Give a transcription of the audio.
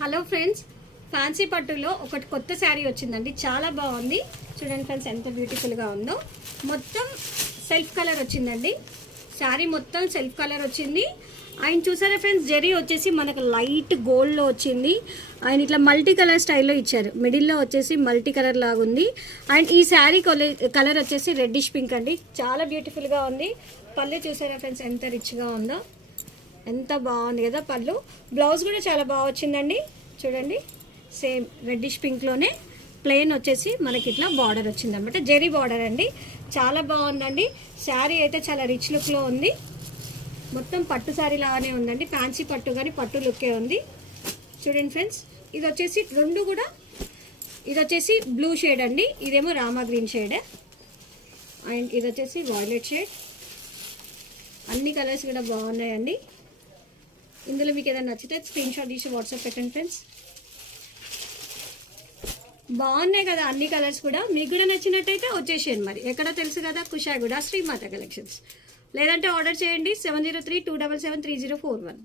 Hello friends, fancy పట్టులో ఒకటి కొత్త శారీ వచ్చిందండి. చాలా బాగుంది. చూడండి ఫ్రెండ్స్ ఎంత బ్యూటిఫుల్గా ఉందో. మొత్తం సెల్ఫ్ కలర్ వచ్చిందండి. శారీ మొత్తం సెల్ఫ్ కలర్ వచ్చింది. ఆయన చూసారా ఫ్రెండ్స్, జెరీ వచ్చేసి మనకు లైట్ గోల్డ్లో వచ్చింది. ఆయన ఇట్లా మల్టీ కలర్ స్టైల్లో ఇచ్చారు. మిడిల్లో వచ్చేసి మల్టీ కలర్ లాగా ఉంది. అండ్ ఈ శారీ కలర్ వచ్చేసి రెడ్డిష్ పింక్ అండి. చాలా బ్యూటిఫుల్గా ఉంది. పళ్ళు చూసారా ఫ్రెండ్స్ ఎంత రిచ్గా ఉందో. ఎంత బాగుంది కదా పళ్ళు. బ్లౌజ్ కూడా చాలా బాగా వచ్చిందండి. చూడండి, సేమ్ రెడ్డిష్ పింక్లోనే ప్లెయిన్ వచ్చేసి మనకి ఇట్లా బార్డర్ వచ్చిందనమాట. జెరీ బార్డర్ అండి. చాలా బాగుందండి. శారీ అయితే చాలా రిచ్ లుక్లో ఉంది. మొత్తం పట్టు శారీ లాగానే ఉందండి. ఫ్యాన్సీ పట్టు కానీ పట్టు లుక్కే ఉంది. చూడండి ఫ్రెండ్స్, ఇది వచ్చేసి రెండు కూడా, ఇది వచ్చేసి బ్లూ షేడ్ అండి. ఇదేమో రామా గ్రీన్ షేడ్. అండ్ ఇది వచ్చేసి వాయిలెట్ షేడ్. అన్ని కలర్స్ కూడా బాగున్నాయండి. ఇందులో మీకు ఏదైనా నచ్చితే స్క్రీన్ షాట్ తీసి వాట్సాప్ పెట్టండి ఫ్రెండ్స్. బాగున్నాయి కదా అన్ని కలర్స్ కూడా. మీకు కూడా నచ్చినట్టయితే వచ్చేసేయండి. మరి ఎక్కడో తెలుసు కదా, కుషాయిగూడ శ్రీమాత కలెక్షన్స్. లేదంటే ఆర్డర్ చేయండి 7032777341.